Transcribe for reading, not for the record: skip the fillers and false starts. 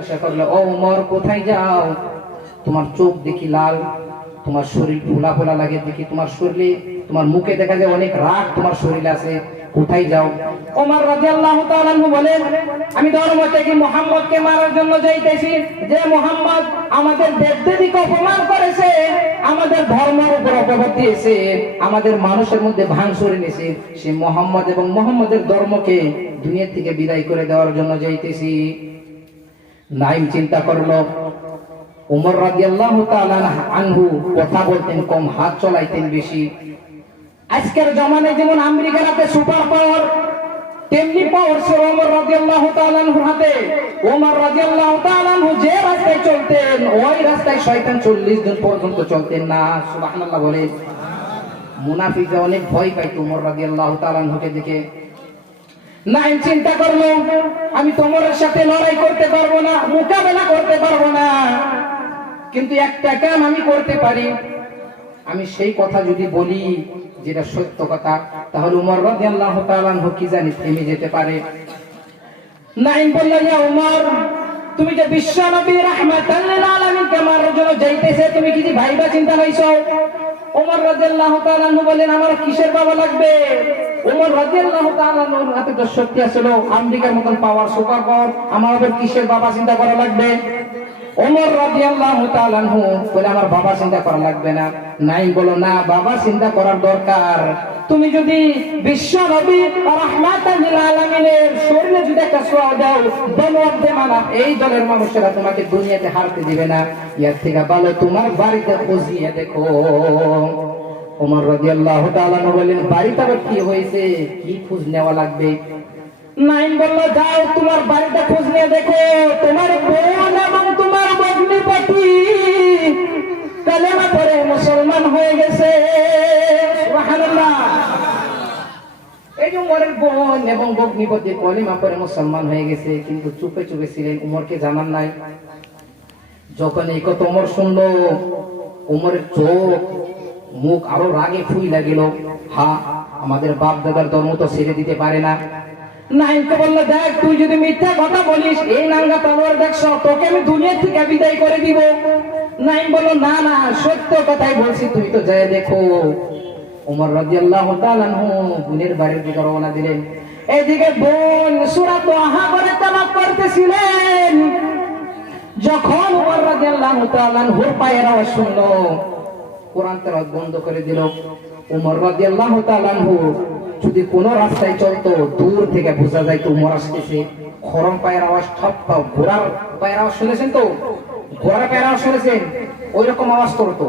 আশা করলো, ও উমর কোথায় যাও? তোমার চোখ দেখি লাল, তোমার শরীর ফোলা ফোলা লাগে, দেখি তোমার শরীরে, তোমার মুখে দেখা যায় অনেক রাগ তোমার শরীরে আছে, কোথায় যাও? ওমর রাদিয়াল্লাহু তাআলা আনহু বলেন, আমি ধর্ম থেকে মুহাম্মদকে মারার জন্য যাইতেছি। যে মুহাম্মদ আমাদের দেবদেবীকে অপমান করেছে, আমাদের ধর্মের উপর অপবাদ দিয়েছে, আমাদের মানুষের মধ্যে ভাঙচুর এনেছে, সে মুহাম্মদ এবং মুহাম্মদের ধর্মকে দুনিয়া থেকে বিদায় করে দেওয়ার জন্য যাইতেছি। নাইম চিন্তা করলো, ওমর রাদিয়াল্লাহু তাআলা আনহু কথা বলতেন কম, হাত চলাইতেন বেশি। আজকের জমানায় যেমন আমেরিকার হাতে সুপার পাওয়ার, তেমনি পাওয়ার ছিল ওমর রাদিয়াল্লাহু তাআলা আনহুর হাতে। ওমর রাদিয়াল্লাহু তাআলা আনহু যে রাস্তায় চলতেন, ওই রাস্তায় শয়তান 40 দিন পর্যন্ত চলতেন না। সুবহানাল্লাহ বলে। মুনাফিকরা অনেক ভয় পাইত ওমর রাদিয়াল্লাহু তাআলা আনহুকে দেখে। নাইম চিন্তা করলো, আমি তোমার সাথে লড়াই করতে পারবো না, মোকাবেলা করতে পারবো না, কিন্তু একটা কাম আমি করতে পারি। আমি সেই কথা যদি বলি যেটা সত্য কথা, তাহলে উমর রাদিয়াল্লাহু তাআলা আনহু কি জানি থেমে যেতে পারে। নাইম বলল, ইয়া উমর, তুমি যে বিশ্ব নবী রাহমাতাল লিল আলামিন কে মারার জন্য যাইতেছে, তুমি কি ভাইবা চিন্তা নাইছো? ওমর রাদিয়াল্লাহু তাআলা আনহু বলেন, আমার কিসের বাবা লাগবে? ওমর রাদিয়াল্লাহু তাআলা আনহুর হাতে তো শক্তি আছিল, আমেরিকার মতন পাওয়ার, সুপার পাওয়ার, আমার আবার কিসের বাবা চিন্তা করা লাগবে? ওমর রাদিয়াল্লাহু তাআলা আনহু বলে, আমার বাবা চিন্তা করা লাগবে না। নাই বলো, না, বাবা চিন্তা করার দরকার। তুমি যদি বিশ্ব নবী রাহমাতাল লিল আলামিনের শরীরে যদি একটা ছোঁয়া দাও, বলওয়াদে মানা এই দলের মানুষেরা তোমাকে দুনিয়াতে হারতে দিবে না। এর থেকে ভালো তোমার বাড়িতে খোঁজ নিয়ে দেখো। ওমর রাদিয়াল্লাহু তাআলা আনহু বললেন, বাড়িতে আবার কি হয়েছে, কি খোঁজ নেওয়া লাগবে? নাইম বলল, যাও তোমার বাড়িতে খোঁজ নিয়ে দেখো, তোমার বোন এবং তোমার ভগ্নিপতি কালেমা পড়ে মুসলমান হয়ে গেছে। সুবহানাল্লাহ। এই যে উমরের বোন এবং ভগ্নিপতি কালেমা পড়ে মুসলমান হয়ে গেছে, কিন্তু চুপে চুপে ছিলেন, উমরকে জানান নাই। যখন এই কথা উমর শুনলো, উমরের চোখ মুখ আরো রাগে ফুইলা গেল। হ্যাঁ, আমাদের বাপ দাদার ধর্ম তো ছেড়ে দিতে পারে না। নাইমকে বললো, দেখ, তুই যদি মিথ্যা কথা বলিস, এই নাঙ্গা তলোয়ার দেখছ, তোকে আমি দুনিয়া থেকে বিদায় করে দিব। নাইম বললো, না না, সত্য কথাই বলছি, তুমি তো যায় দেখো। ওমর রাদিয়াল্লাহু তাআলা আনহু বোনের বাড়ির দিকে রওনা দিলেন। এদিকে বোন সূরা তাহা করে তেলাওয়াত করতেছিলেন। যখন ওমর রাদিয়াল্লাহু তাআলা আনহুর পায়ের আওয়াজ শুনলো, কোরআন তেলাওয়াত বন্ধ করে দিল। ওমর রাদিয়াল্লাহু তাআলা আনহু যদি কোন রাস্তায় চলতো, দূর থেকে বোঝা যাইতো উমর আসতেছে। খরম পায়ের আওয়াজ, ঠপ ঠপ, ঘোড়ার পায়ের আওয়াজ শুনেছেন তো? ঘোড়ার পায়ের আওয়াজ শুনেছেন? ওই রকম আওয়াজ করতো।